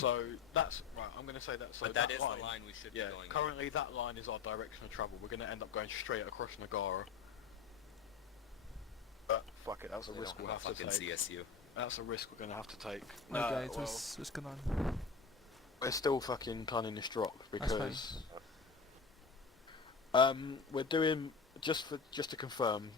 So that's right. I'm going to say that. So But that is line, the line we should be yeah. going in. Currently, that line is our direction of travel. We're going to end up going straight across Nagara. But fuck it, that's a They risk don't we'll have have a to fucking take. CSU. That's a risk we're going to have to take. Right, guys, well, what's going on? we're still fucking planning this drop That's fine. because we're doing just to confirm.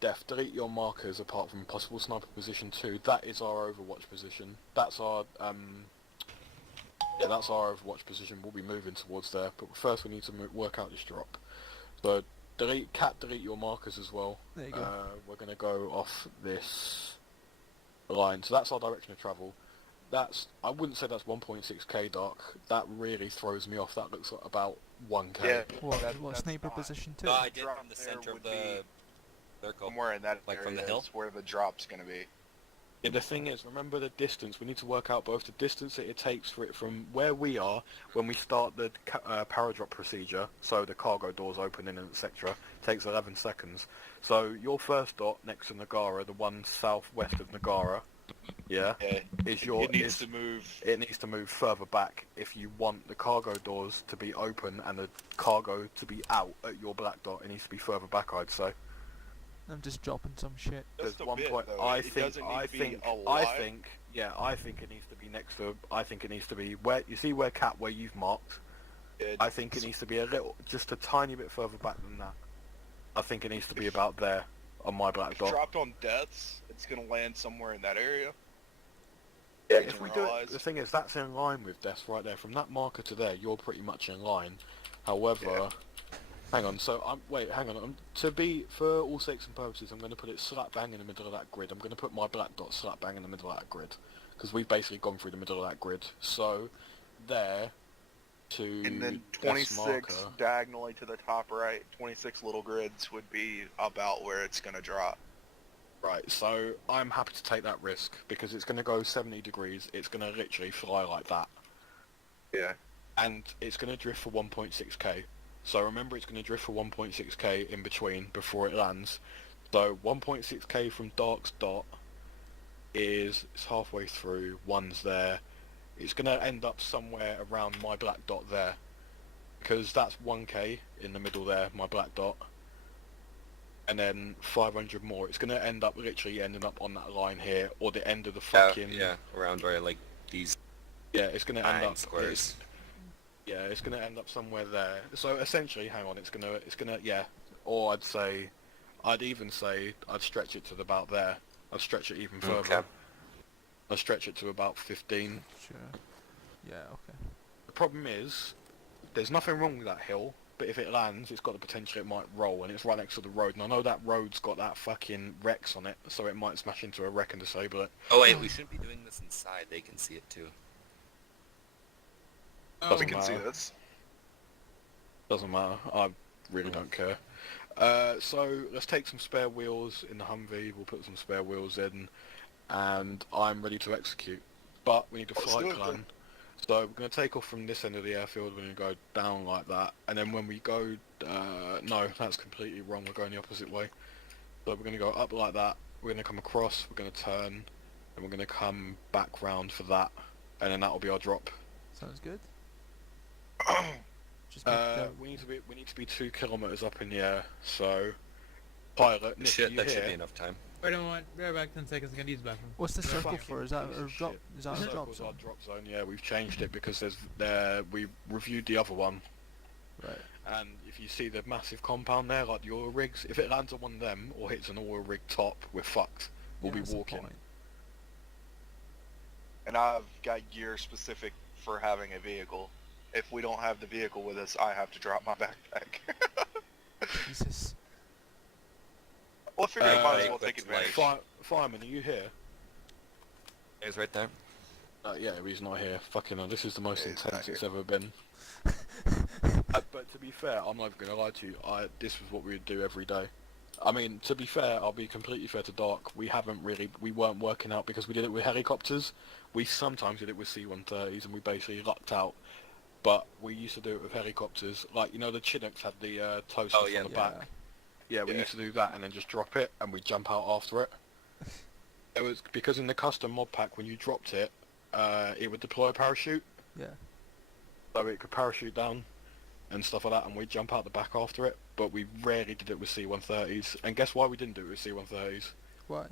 Def, delete your markers apart from possible sniper position 2. That is our Overwatch position. That's our that's our Overwatch position. We'll be moving towards there, but first we need to work out this drop. So delete your markers as well. There you go. We're going to go off this line. So that's our direction of travel. I wouldn't say that's 1.6k dark. That really throws me off. That looks like about 1k. Yeah, What that's sniper not- position No, 2? I did Drop from the there center of would the be circle. Somewhere in that Like area from the hill? is where the drop's gonna be. Yeah, the thing is, remember the distance. We need to work out both the distance that it takes for it from where we are when we start the paradrop procedure, so the cargo doors opening and etc. takes 11 seconds. So your first dot next to Nagara, the one southwest of Nagara, Yeah, is it needs to move. It needs to move further back if you want the cargo doors to be open and the cargo to be out at your black dot. It needs to be further back, I'd say. I'm just dropping some shit. Just There's a one bit, point. though. I It think. doesn't need I to be think. a I lot. think. Yeah. I think it needs to be next to. I think it needs to be where you see where Cat where you've marked. I think it needs to be a little, just a tiny bit further back than that. I think it needs to be about there on my black If dot. dropped on deaths, it's gonna land somewhere in that area. Yeah, if we do it, Generalize. the thing is that's in line with deaths right there. From that marker to there, you're pretty much in line. However, Yeah. hang on. So hang on. To be for all sakes and purposes, I'm going to put it slap bang in the middle of that grid. I'm going to put my black dot slap bang in the middle of that grid because we've basically gone through the middle of that grid. So there to And then Death's 26 marker. diagonally to the top right, 26 little grids would be about where it's gonna drop. Right, so I'm happy to take that risk because it's going to go 70 degrees. It's going to literally fly like that. Yeah. And it's going to drift for 1.6k. So remember, it's going to drift for 1.6k in between before it lands. So 1.6k from Dark's dot it's halfway through. One's there. It's going to end up somewhere around my black dot there. Because that's 1k in the middle there, my black dot. And then 500 more. It's going to end up literally ending up on that line here, or the end of the fucking... Yeah, around where like these Yeah, it's going to end 9 up... squares. Yeah, it's going to end up somewhere there. So essentially, hang on, it's going to, yeah. Or I'd even say, I'd stretch it to about there. I'd stretch it even further. Okay. I'd stretch it to about 15. Sure. Yeah, okay. The problem is, there's nothing wrong with that hill, but if it lands, it's got the potential it might roll, and it's right next to the road. And I know that road's got that fucking Rex on it, so it might smash into a wreck and disable it. Oh wait, we shouldn't be doing this inside. They can see it too. We Doesn't can see matter. this. Doesn't matter. I really don't care. So let's take some spare wheels in the Humvee. We'll put some spare wheels in, and I'm ready to execute. But we need a Let's flight do it plan. then. So we're going to take off from this end of the airfield. We're going to go down like that, and then when we go, no, that's completely wrong. We're going the opposite way. So we're going to go up like that. We're going to come across. We're going to turn, and we're going to come back round for that, and then that will be our drop. Sounds good. Just make We need to be 2 kilometers up in the air. So, pilot, Nick, Shit, are you that should here? be enough time. Wait a moment. Be right back 10 seconds. I'm gonna use the bathroom. What's the circle Fucking for? Is that piece a of drop? shit. Is that a drop Circle's zone? our drop zone. Yeah, we've changed it because we reviewed the other one, Right. and if you see the massive compound there, like the oil rigs, if it lands on one of them or hits an oil rig top, we're fucked. We'll Yeah, be that's the walking. point. And I've got gear specific for having a vehicle. If we don't have the vehicle with us, I have to drop my backpack. Jesus. Well, I figured I might as Like, well take with, advantage. Fireman, are you here? It's right there. Yeah, he's not here. Fucking hell, this is the most Yeah, he's intense not it's ever been. But to be fair, I'm not even going to lie to you. This was what we would do every day. I mean, to be fair, I'll be completely fair to Dark. We weren't working out because we did it with helicopters. We sometimes did it with C-130s, and we basically lucked out. But we used to do it with helicopters. Like, you know, the Chinooks had the tow stuff yeah. on the Yeah. back. Yeah, we Yeah. used to do that and then just drop it, and we jump out after it. It was because in the custom mod pack, when you dropped it, it would deploy a parachute, Yeah. so it could parachute down and stuff like that, and we'd jump out the back after it. But we rarely did it with C-130s. And guess why we didn't do it with C-130s? Why?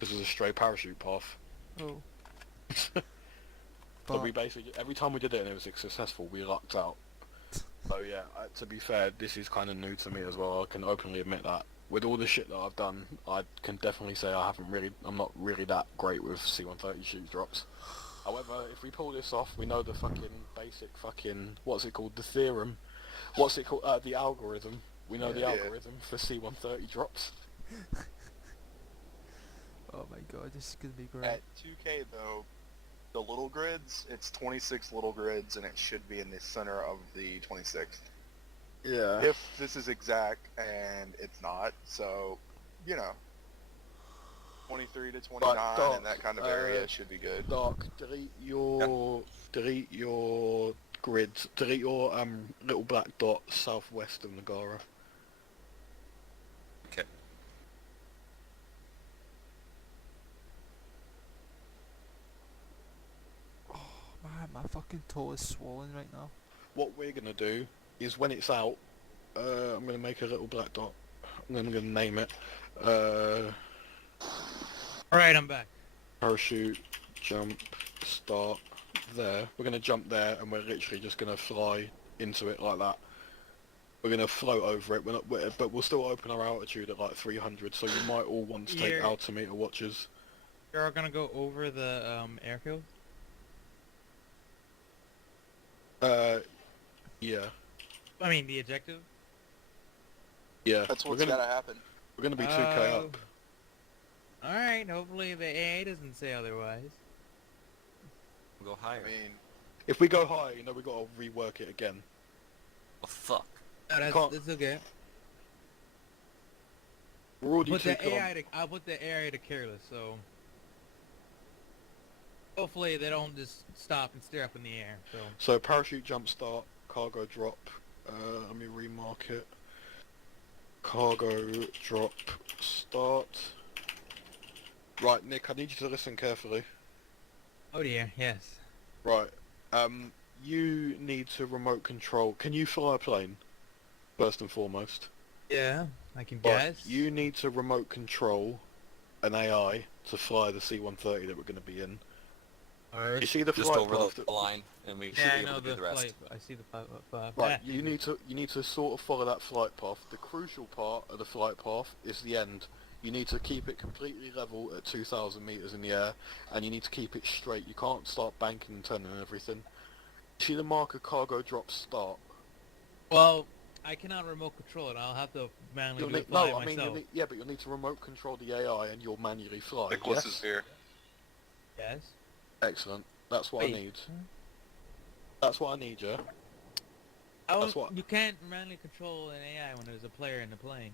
This was a straight parachute path. Oh. So we basically, every time we did it and it was successful, we lucked out. So yeah, to be fair, this is kind of new to me as well. I can openly admit that. With all the shit that I've done, I can definitely say I'm not really that great with C-130 shoot drops. However, if we pull this off, we know the fucking basic fucking, what's it called, the theorem. What's it called, the algorithm. We know the Yeah. algorithm for C-130 drops. Oh my god, this is gonna be great. At 2K though, the little grids, it's 26 little grids and it should be in the center of the 26th. Yeah. If this is exact and it's not, so, you know, 23 to 29 Doc, in that kind of area should be good. Dark, delete your grids. Delete your little black dot southwest of Nagara. Okay. Man, my fucking toe is swollen right now. What we're gonna do is when it's out, I'm gonna make a little black dot. I'm gonna name it. Alright, I'm back. Parachute, jump, start there. We're gonna jump there, and we're literally just gonna fly into it like that. We're gonna float over it. But we'll still open our altitude at like 300. So you might all want to take You're- altimeter watches. You're gonna go over the airfield? Yeah, I mean, the objective? yeah. That's we're what's gonna gotta happen. we're gonna be 2K up. Alright, hopefully the AA doesn't say otherwise. We'll go I higher. mean, If we go higher, you know we gotta rework it again. Oh, fuck. No, Can't- that's okay. We're already Put 2K the up. AI to, I'll put the AI to careless, so... Hopefully they don't just stop and stare up in the air, so... So parachute jump start, cargo drop. Let me remark it. Cargo drop start. Right, Nick, I need you to listen carefully. Oh dear, yes. Right, you need to remote control. Can you fly a plane? First and foremost. Yeah, I can Right, guess. you need to remote control an AI to fly the C-130 that we're going to be in. Alright. You see the Just flight over path the that- line, and we should Yeah, be I able know to do the the rest. flight. I see the flight. Right, you need to sort of follow that flight path. The crucial part of the flight path is the end. You need to keep it completely level at 2,000 meters in the air, and you need to keep it straight. You can't start banking and turning and everything. See the marker cargo drop start. Well, I cannot remote control it. I'll have to manually You'll do need, it fly no, I mean, myself. but you'll need to remote control the AI, and you'll manually fly. Nicholas yes? is here. Yes. Excellent. That's what Wait. I need. That's what I need, yeah. That's what- You can't manually control an AI when there's a player in the plane.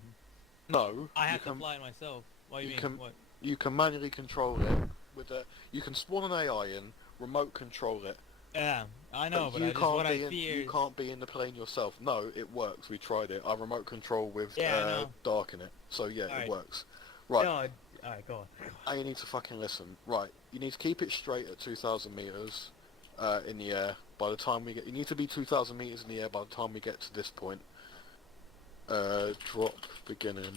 No, I you have to can, fly it myself. What do you you mean? can- What? you can manually control it with a. You can spawn an AI in, remote control it. Yeah, I know, but you I just, can't what be I in, fear you is... can't be in the plane yourself. No, it works. We tried it. I remote control with Yeah, I know. dark in it. So yeah, Alright. it works. Right, No, alright, go on. now you need to fucking listen. Right, you need to keep it straight at 2,000 meters in the air. By the time we get, you need to be 2,000 meters in the air by the time we get to this point. Drop beginning.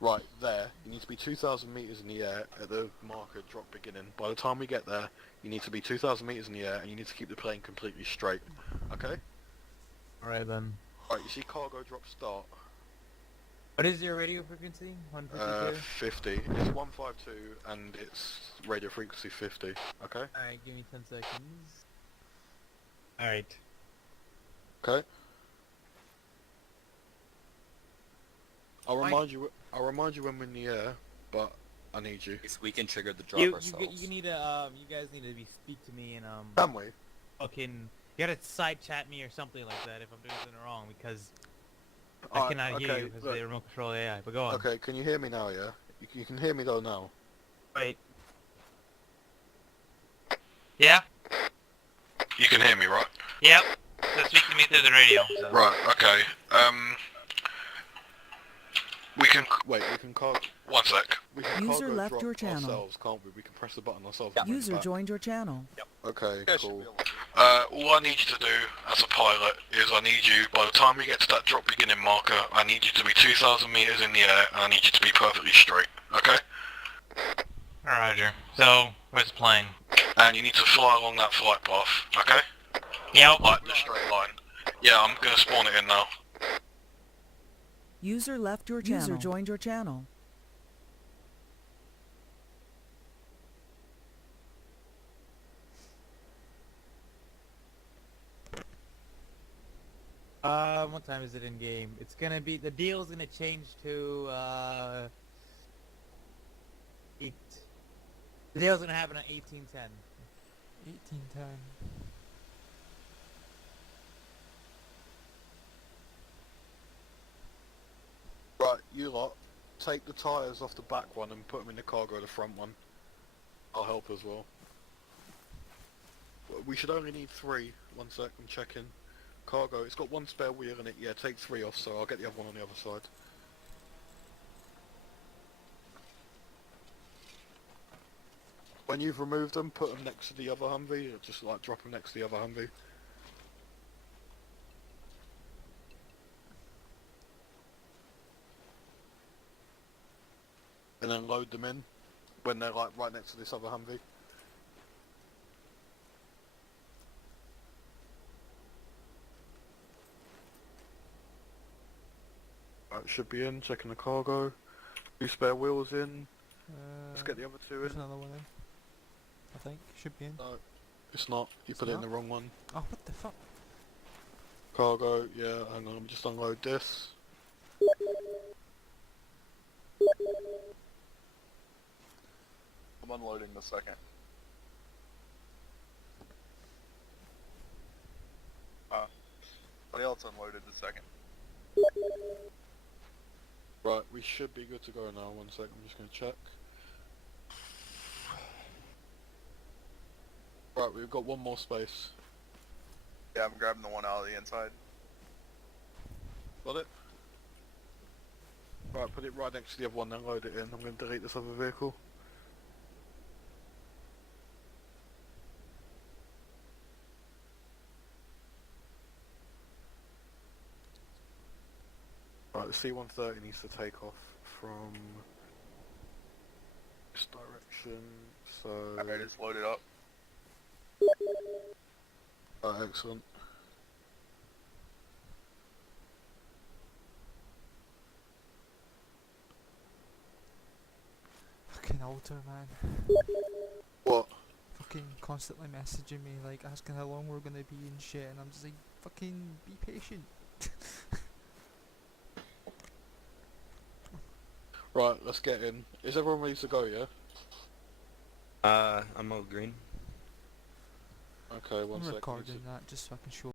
Right there, you need to be 2,000 meters in the air at the marker drop beginning. By the time we get there, you need to be 2,000 meters in the air, and you need to keep the plane completely straight. Okay? Alright then. Right, you see cargo drop start. What is your radio frequency? 152? 50. It's 152, and it's radio frequency 50. Okay? Alright, give me 10 seconds. Alright. Okay. I'll Fine. remind you. I'll remind you when we're in the air, but I need you. So we can trigger the drop You ourselves. need to, you guys need to speak to me and, Can we? fucking, you gotta side chat me or something like that if I'm doing something wrong, because I Alright, cannot hear okay, you because look. they remote control AI, but go on. Okay, can you hear me now? Yeah. You can hear me though now. Wait. Yeah? You can hear me, right? Yep. So speak to me through the radio. So. Right. Okay. We can. Wait, we can cargo. One sec. We can User cargo left drop your channel. ourselves, can't we? We can press the button ourselves. Yeah. and bring it User back. joined your channel. Okay, Yeah, should cool. be able to. All I need you to do as a pilot is I need you, by the time we get to that drop beginning marker, I need you to be 2,000 meters in the air, and I need you to be perfectly straight. Okay? Roger. So, where's the plane? And you need to fly along that flight path. Okay? Yep. Like the straight line. Yeah, I'm gonna spawn it in now. User left your channel. User joined your channel. What time is it in game? It's gonna be, the deal's gonna change to, 8. The deal's gonna happen at 18:10. 1810. Right, you lot, take the tyres off the back one and put them in the cargo, the front one. I'll help as well. We should only need 3. One sec, I'm checking. Cargo, it's got 1 spare wheel in it. Yeah, take 3 off, so I'll get the other one on the other side. When you've removed them, put them next to the other Humvee, or just like drop them next to the other Humvee. And then load them in when they're like right next to this other Humvee. Right, should be in, checking the cargo. 2 spare wheels in. Let's get the other 2 There's in. another one in. I think. Should be in. No, it's not. You It's put it in not? the wrong one. Oh, what the fuck? Cargo, yeah, hang on, let me just unload this. I'm unloading the second. Somebody else unloaded the second. Right, we should be good to go now. One sec, I'm just gonna check. Right, we've got 1 more space. Yeah, I'm grabbing the one out of the inside. Got it? Right, put it right next to the other one, then load it in. I'm gonna delete this other vehicle. Right, the C-130 needs to take off from this direction, so... Alright, it's loaded up. Excellent. Fucking alter, man. What? Fucking constantly messaging me, like, asking how long we're gonna be and shit, and I'm just like, fucking be patient. Right, let's get in. Is everyone ready to go, yeah? I'm all green. Okay, one I'm sec. recording that just so I can show